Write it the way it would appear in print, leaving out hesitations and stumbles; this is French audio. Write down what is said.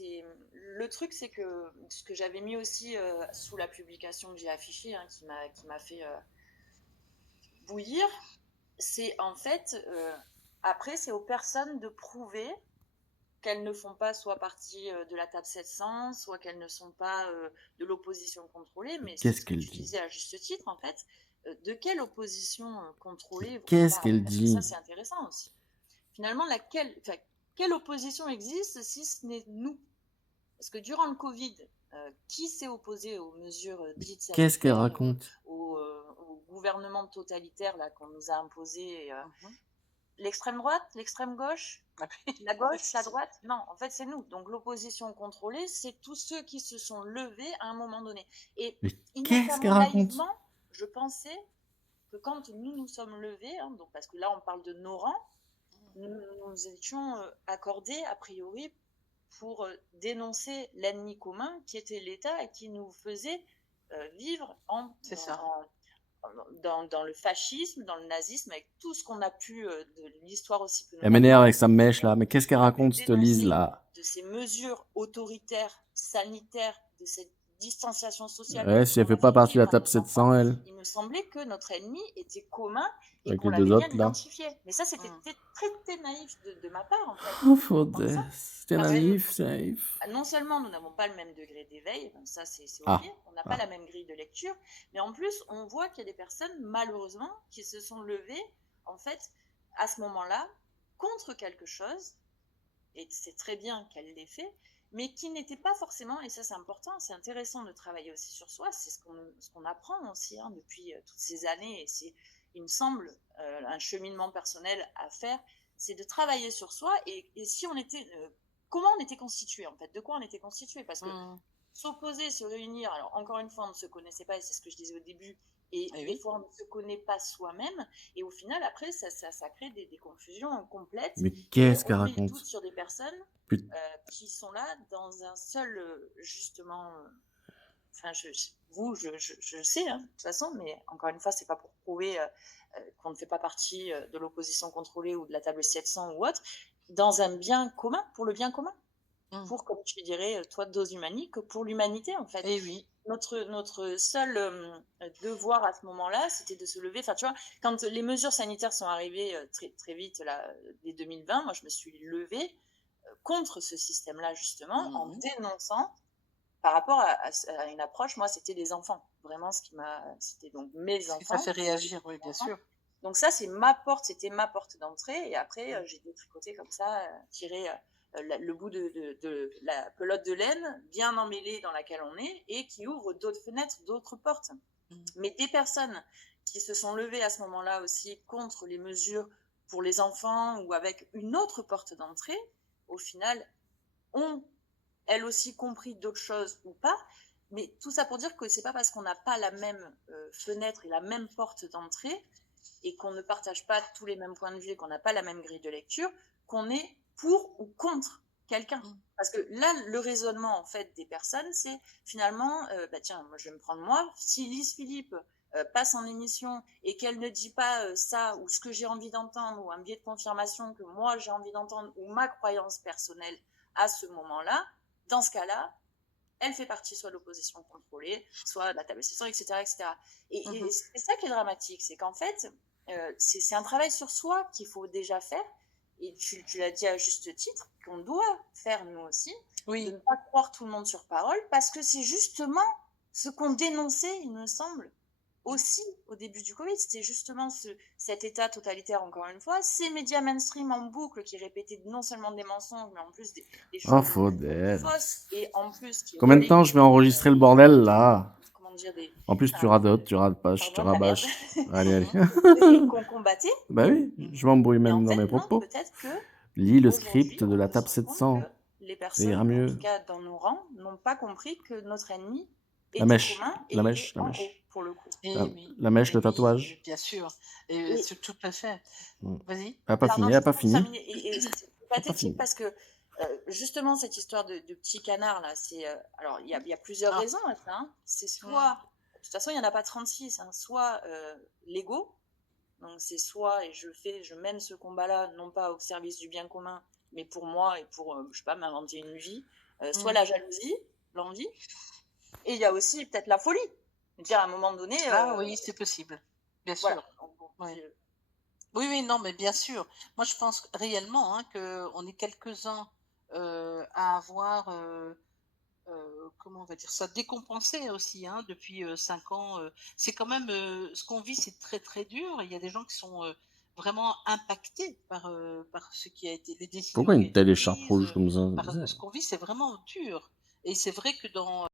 Le truc, c'est que ce que j'avais mis aussi sous la publication que j'ai affichée, hein, qui m'a fait bouillir, c'est en fait, après, c'est aux personnes de prouver qu'elles ne font pas soit partie de la table 700, soit qu'elles ne sont pas de l'opposition contrôlée, mais c'est Qu'est-ce ce que qu'elle tu dit? disais à juste titre, en fait, de quelle opposition contrôlée on Qu'est-ce parle, en qu'elle fait. Et ça, dit? c'est intéressant aussi. Finalement, quelle opposition existe si ce n'est nous? Parce que durant le Covid, qui s'est opposé aux mesures dites Qu'est-ce qu'elle sanitaires, raconte? au gouvernement totalitaire là, qu'on nous a imposé Mhm. l'extrême droite, l'extrême gauche, Ah oui. la gauche, la droite? Non, en fait, c'est nous. Donc l'opposition contrôlée, c'est tous ceux qui se sont levés à un moment donné. Et Mais qu'est-ce qu'elle innocemment, raconte? naïvement, je pensais que quand nous nous sommes levés, hein, donc, parce que là, on parle de nos rangs, nous étions accordés, a priori, pour dénoncer l'ennemi commun qui était l'État et qui nous faisait vivre C'est ça. dans le fascisme, dans le nazisme, avec tout ce qu'on a pu, de l'histoire aussi que Elle nous avons m'énerve avec sa mèche là. Mais qu'est-ce qu'elle qu'on a pu raconte, cette Lise dénoncer là? de ces mesures autoritaires, sanitaires, de cette distanciation sociale Ouais, si elle qu'on fait a pas fait partie de la vivre à table nos enfants, 700, elle. il me semblait que notre ennemi était commun et Avec qu'on les deux l'avait bien autres là. identifié. Mais ça, c'était Mm. très, très naïf de ma part, en fait, Oh, de croire faudrait. ça. C'était Parce que naïf, c'est naïf. non seulement nous n'avons pas le même degré d'éveil, ça c'est ok, Ah, on n'a pas ah. la même grille de lecture, mais en plus on voit qu'il y a des personnes malheureusement qui se sont levées en fait à ce moment-là contre quelque chose, et c'est très bien qu'elle l'ait fait, mais qui n'était pas forcément, et ça c'est important, c'est intéressant de travailler aussi sur soi, c'est ce qu'on apprend aussi hein, depuis toutes ces années, et c'est, il me semble, un cheminement personnel à faire, c'est de travailler sur soi, et si on était, comment on était constitué en fait, de quoi on était constitué, parce que Mm. s'opposer, se réunir, alors encore une fois, on ne se connaissait pas, et c'est ce que je disais au début, et Eh des oui. fois on ne se connaît pas soi-même, et au final, après, ça crée des confusions complètes, Mais et qu'est-ce qu'elle on met le doute raconte? sur des personnes Put- qui sont là dans un seul, justement, enfin, vous, je sais, hein, de toute façon, mais encore une fois, c'est pas pour prouver qu'on ne fait pas partie de l'opposition contrôlée ou de la table 700 ou autre, dans un bien commun, pour le bien commun, Mm. pour, comme tu dirais, toi, dos humanique, pour l'humanité, en fait. Eh oui. Notre seul devoir à ce moment-là, c'était de se lever. Enfin, tu vois, quand les mesures sanitaires sont arrivées très, très vite, là, dès 2020, moi, je me suis levée contre ce système-là, justement, en Mhm. dénonçant par rapport à une approche, moi, c'était les enfants. Vraiment, c'était donc mes Ce qui t'a enfants. fait réagir, oui, bien sûr. Donc ça, c'était ma porte d'entrée. Et après, j'ai détricoté comme ça, tiré le bout de la pelote de laine, bien emmêlée dans laquelle on est, et qui ouvre d'autres fenêtres, d'autres portes. Mm. Mais des personnes qui se sont levées à ce moment-là aussi contre les mesures pour les enfants ou avec une autre porte d'entrée, au final, ont elles aussi compris d'autres choses ou pas. Mais tout ça pour dire que c'est pas parce qu'on n'a pas la même fenêtre et la même porte d'entrée et qu'on ne partage pas tous les mêmes points de vue et qu'on n'a pas la même grille de lecture qu'on est pour ou contre quelqu'un. Mm. Parce que là, le raisonnement en fait des personnes, c'est finalement, bah tiens, moi je vais me prendre moi. Si Lise Philippe passe en émission et qu'elle ne dit pas ça ou ce que j'ai envie d'entendre ou un biais de confirmation que moi j'ai envie d'entendre ou ma croyance personnelle à ce moment-là, dans ce cas-là, elle fait partie soit de l'opposition contrôlée, soit de la table 600, etc. etc. Et Mhm. c'est ça qui est dramatique, c'est qu'en fait, c'est un travail sur soi qu'il faut déjà faire, et tu l'as dit à juste titre, qu'on doit faire nous aussi, de Oui. ne pas croire tout le monde sur parole, parce que c'est justement ce qu'on dénonçait, il me semble, aussi au début du Covid, c'était justement cet état totalitaire, encore une fois, ces médias mainstream en boucle qui répétaient non seulement des mensonges, mais en plus des Oh, choses faudrait. fausses, et en plus qui Combien de temps relayaient, je vais enregistrer le bordel là? comment dire, En plus, tu enfin, radotes, tu rates pas, je te pardon, de la merde, rabâche. Allez, allez. Mhm. et qu'on combattait. Bah oui, je Mhm. m'embrouille Mais en même dans fait, mes non, propos. peut-être que Lis le script aujourd'hui, de on la peut se table rendre compte que 700. les Ça ira personnes, en tout mieux. cas dans nos rangs, n'ont pas compris que notre ennemi La était mèche, commun et la il est mèche, la en haut, mèche. pour le coup. La, Eh oui. la mèche, Eh le oui, tatouage. bien sûr. Et Et c'est tout à fait. Mm. Vas-y. Elle a pas pardon, fini, elle a juste pas pour fini. terminer, et c'est Elle a pas pathétique fini. parce que justement cette histoire de petit canard là, c'est alors il y a plusieurs Ah. raisons à ça. Hein. C'est Mm. soit, de toute façon il n'y en a pas 36, hein, soit l'ego, donc c'est soit, et je mène ce combat-là non pas au service du bien commun, mais pour moi et pour, je sais pas, m'inventer une vie, soit Mmh. la jalousie, l'envie, et il y a aussi peut-être la folie. Dire à un moment donné, Ah oui, c'est possible. Bien voilà, sûr. donc bon, Oui. Oui, oui, non, mais bien sûr. Moi, je pense réellement, hein, qu'on est quelques-uns, à avoir, comment on va dire ça? Décompensé aussi, hein, depuis, 5 ans, c'est quand même, ce qu'on vit, c'est très, très dur. Il y a des gens qui sont, vraiment impactés par ce qui a été les décisions Pourquoi qui ont une été telle écharpe prises, rouge comme ça? C'est par bizarre. ce qu'on vit, c'est vraiment dur et c'est vrai que dans